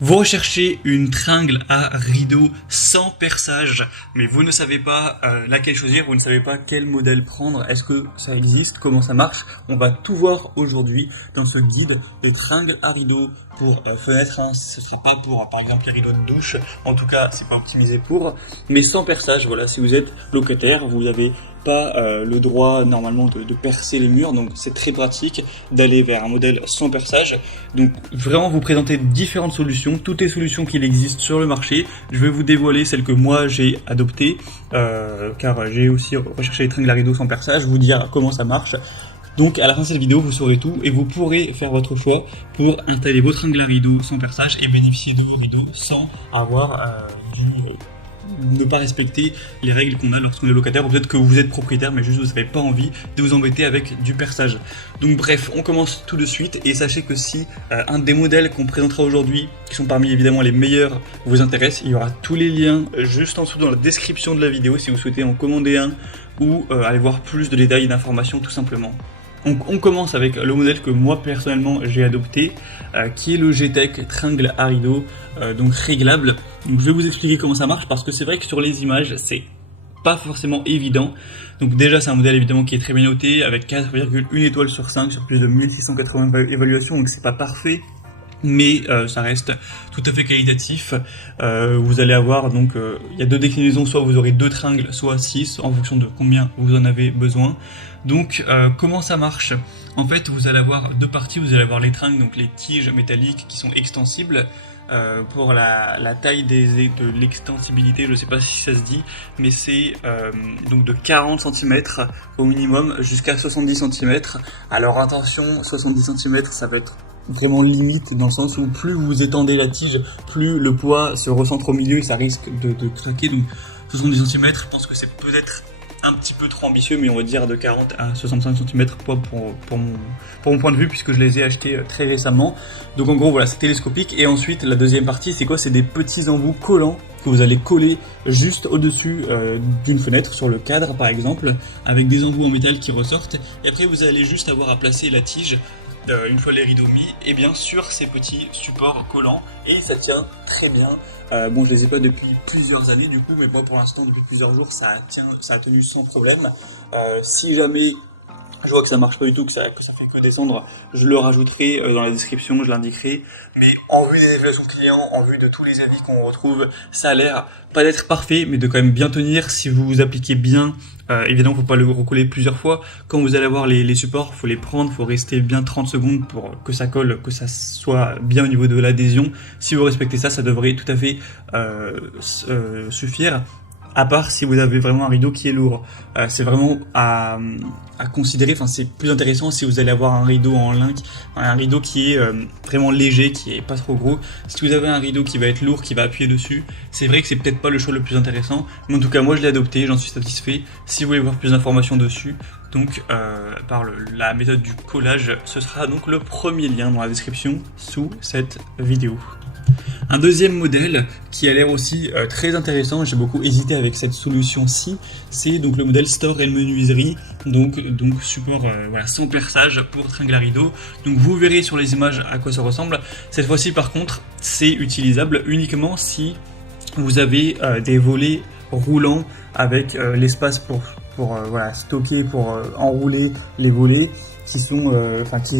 Vous recherchez une tringle à rideau sans perçage, mais vous ne savez pas laquelle choisir, vous ne savez pas quel modèle prendre, est-ce que ça existe, comment ça marche? On va tout voir aujourd'hui dans ce guide de tringle à rideau pour fenêtre, hein. Ce serait pas pour par exemple les rideaux de douche, en tout cas c'est pas optimisé pour, mais sans perçage. Voilà, si vous êtes locataire, vous avez pas le droit normalement de percer les murs, donc c'est très pratique d'aller vers un modèle sans perçage. Donc vraiment vous présenter différentes solutions, toutes les solutions qu'il existe sur le marché. Je vais vous dévoiler celle que moi j'ai adoptée, car j'ai aussi recherché les tringles à rideau sans perçage, vous dire comment ça marche. Donc à la fin de cette vidéo, vous saurez tout et vous pourrez faire votre choix pour installer vos tringles à rideau sans perçage et bénéficier de vos rideaux sans avoir ne pas respecter les règles qu'on a lorsqu'on est locataire, ou peut-être que vous êtes propriétaire mais juste vous n'avez pas envie de vous embêter avec du perçage. Donc bref, on commence tout de suite et sachez que si un des modèles qu'on présentera aujourd'hui, qui sont parmi évidemment les meilleurs, vous intéresse, il y aura tous les liens juste en dessous dans la description de la vidéo si vous souhaitez en commander un ou aller voir plus de détails et d'informations tout simplement. On commence avec le modèle que moi personnellement j'ai adopté, qui est le G-Tech tringle à rideau, donc réglable. Donc je vais vous expliquer comment ça marche parce que c'est vrai que sur les images c'est pas forcément évident. Donc déjà c'est un modèle évidemment qui est très bien noté avec 4,1 étoiles sur 5 sur plus de 1680 évaluations, donc c'est pas parfait. Mais ça reste tout à fait qualitatif. Vous allez avoir donc il y a deux déclinaisons, soit vous aurez 2 tringles, soit 6 en fonction de combien vous en avez besoin. Donc comment ça marche? En fait vous allez avoir deux parties, vous allez avoir les tringles, donc les tiges métalliques qui sont extensibles. Pour la taille de l'extensibilité, je sais pas si ça se dit, mais c'est donc de 40 cm au minimum jusqu'à 70 cm. Alors attention, 70 cm ça peut être vraiment limite dans le sens où plus vous étendez la tige, plus le poids se recentre au milieu et ça risque de craquer. Donc 70 cm, je pense que c'est peut-être un petit peu trop ambitieux, mais on va dire de 40 à 65 cm pour mon point de vue, puisque je les ai achetés très récemment. Donc en gros voilà, c'est télescopique. Et ensuite la deuxième partie c'est quoi? C'est des petits embouts collants que vous allez coller juste au-dessus d'une fenêtre, sur le cadre par exemple, avec des embouts en métal qui ressortent. Et après vous allez juste avoir à placer la tige une fois les rideaux mis, et bien sur ces petits supports collants, et ça tient très bien. Bon, je les ai pas depuis plusieurs années du coup, mais moi pour l'instant depuis plusieurs jours ça a tenu sans problème. Si jamais je vois que ça marche pas du tout, que ça fait que descendre, je le rajouterai dans la description, je l'indiquerai. Mais en vue des évaluations clients, en vue de tous les avis qu'on retrouve, ça a l'air pas d'être parfait, mais de quand même bien tenir si vous vous appliquez bien. Évidemment, faut pas le recoller plusieurs fois. Quand vous allez avoir les supports, faut les prendre, faut rester bien 30 secondes pour que ça colle, que ça soit bien au niveau de l'adhésion. Si vous respectez ça, ça devrait tout à fait suffire. À part si vous avez vraiment un rideau qui est lourd. C'est vraiment à considérer, enfin c'est plus intéressant si vous allez avoir un rideau en lin, un rideau qui est vraiment léger, qui est pas trop gros. Si vous avez un rideau qui va être lourd, qui va appuyer dessus, c'est vrai que c'est peut-être pas le choix le plus intéressant, mais en tout cas moi je l'ai adopté, j'en suis satisfait. Si vous voulez voir plus d'informations dessus, donc par la méthode du collage, ce sera donc le premier lien dans la description sous cette vidéo. Un deuxième modèle qui a l'air aussi très intéressant, j'ai beaucoup hésité avec cette solution-ci, c'est donc le modèle store et menuiserie, donc support voilà, sans perçage pour tringle à rideau. Donc vous verrez sur les images à quoi ça ressemble. Cette fois-ci par contre, c'est utilisable uniquement si vous avez des volets roulants avec l'espace pour voilà, stocker, pour enrouler les volets qui sont qui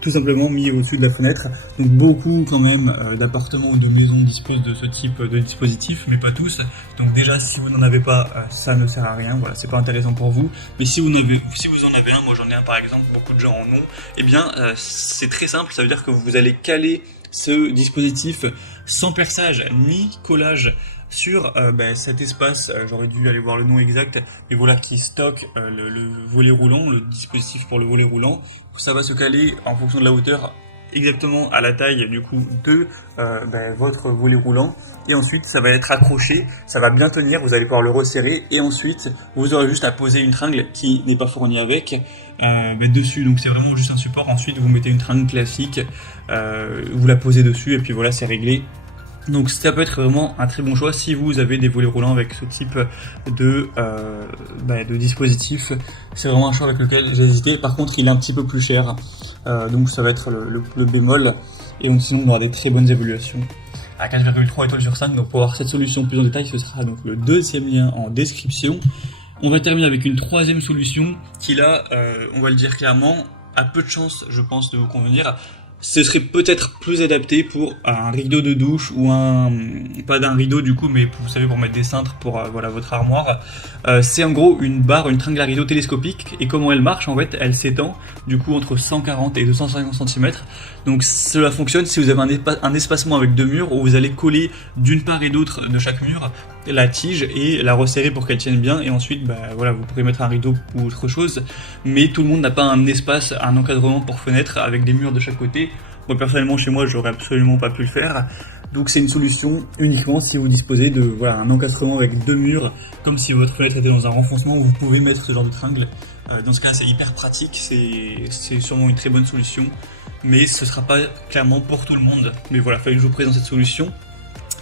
tout simplement mis au-dessus de la fenêtre. Donc beaucoup quand même d'appartements ou de maisons disposent de ce type de dispositif, mais pas tous. Donc déjà si vous n'en avez pas, ça ne sert à rien, voilà, c'est pas intéressant pour vous. Mais si vous en avez un, moi j'en ai un par exemple, beaucoup de gens en ont, et bien c'est très simple, ça veut dire que vous allez caler ce dispositif sans perçage ni collage sur cet espace, j'aurais dû aller voir le nom exact, mais voilà, qui stocke le volet roulant, le dispositif pour le volet roulant. Ça va se caler en fonction de la hauteur exactement à la taille du coup de votre volet roulant, et ensuite ça va être accroché, ça va bien tenir, vous allez pouvoir le resserrer, et ensuite vous aurez juste à poser une tringle qui n'est pas fournie avec dessus. Donc c'est vraiment juste un support. Ensuite vous mettez une tringle classique, vous la posez dessus et puis voilà, c'est réglé. Donc ça peut être vraiment un très bon choix si vous avez des volets roulants avec ce type de dispositif. C'est vraiment un choix avec lequel j'ai hésité. Par contre, il est un petit peu plus cher, donc ça va être le bémol. Et donc sinon, on aura des très bonnes évaluations à 4,3 étoiles sur 5. Donc pour voir cette solution plus en détail, ce sera donc le deuxième lien en description. On va terminer avec une troisième solution qui là, on va le dire clairement, a peu de chances, je pense, de vous convenir. Ce serait peut-être plus adapté pour un rideau de douche ou pas d'un rideau du coup, mais vous savez, pour mettre des cintres pour voilà votre armoire. C'est en gros une tringle à rideau télescopique, et comment elle marche en fait, elle s'étend du coup entre 140 et 250 cm. Donc cela fonctionne si vous avez un espacement avec deux murs où vous allez coller d'une part et d'autre de chaque mur la tige et la resserrer pour qu'elle tienne bien, et ensuite voilà, vous pourrez mettre un rideau ou autre chose, mais tout le monde n'a pas un espace, un encadrement pour fenêtre avec des murs de chaque côté. Moi personnellement chez moi j'aurais absolument pas pu le faire, donc c'est une solution uniquement si vous disposez de voilà, un encadrement avec deux murs, comme si votre fenêtre était dans un renfoncement où vous pouvez mettre ce genre de tringle. Dans ce cas c'est hyper pratique, c'est sûrement une très bonne solution, mais ce sera pas clairement pour tout le monde. Mais voilà, fallait que je vous présente cette solution.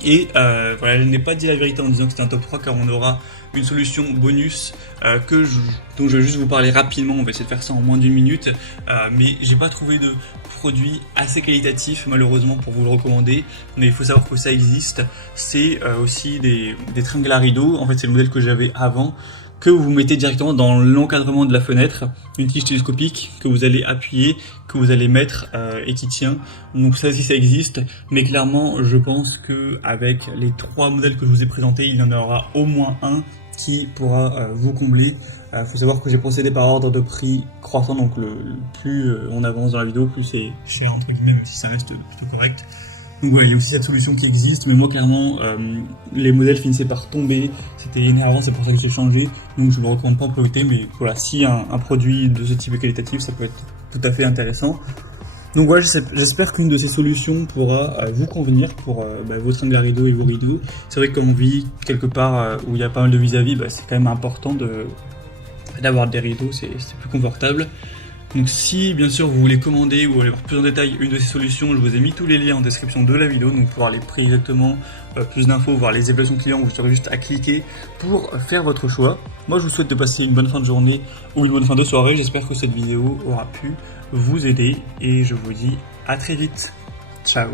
Et voilà, je n'ai pas dit la vérité en disant que c'était un top 3, car on aura une solution bonus dont je vais juste vous parler rapidement. On va essayer de faire ça en moins d'une minute, mais j'ai pas trouvé de produit assez qualitatif malheureusement pour vous le recommander, mais il faut savoir que ça existe. C'est aussi des tringles à rideau. En fait c'est le modèle que j'avais avant, que vous mettez directement dans l'encadrement de la fenêtre, une tige télescopique que vous allez appuyer, que vous allez mettre et qui tient. Donc ça aussi ça existe, mais clairement je pense que avec les trois modèles que je vous ai présentés, il y en aura au moins un qui pourra vous combler. Faut savoir que j'ai procédé par ordre de prix croissant, donc plus on avance dans la vidéo, plus c'est cher entre guillemets, même si ça reste plutôt correct. Donc ouais, il y a aussi cette solution qui existe, mais moi clairement, les modèles finissaient par tomber, c'était énervant, c'est pour ça que j'ai changé, donc je ne le recommande pas en priorité, mais voilà, si un produit de ce type est qualitatif, ça peut être tout à fait intéressant. Donc voilà, j'espère qu'une de ces solutions pourra vous convenir pour vos tringles à rideaux et vos rideaux. C'est vrai que quand on vit quelque part où il y a pas mal de vis-à-vis, c'est quand même important d'avoir des rideaux, c'est plus confortable. Donc si bien sûr vous voulez commander ou aller voir plus en détail une de ces solutions, je vous ai mis tous les liens en description de la vidéo, donc pour voir les prix exactement, plus d'infos, voir les évaluations clients, vous aurez juste à cliquer pour faire votre choix. Moi je vous souhaite de passer une bonne fin de journée ou une bonne fin de soirée, j'espère que cette vidéo aura pu vous aider et je vous dis à très vite. Ciao.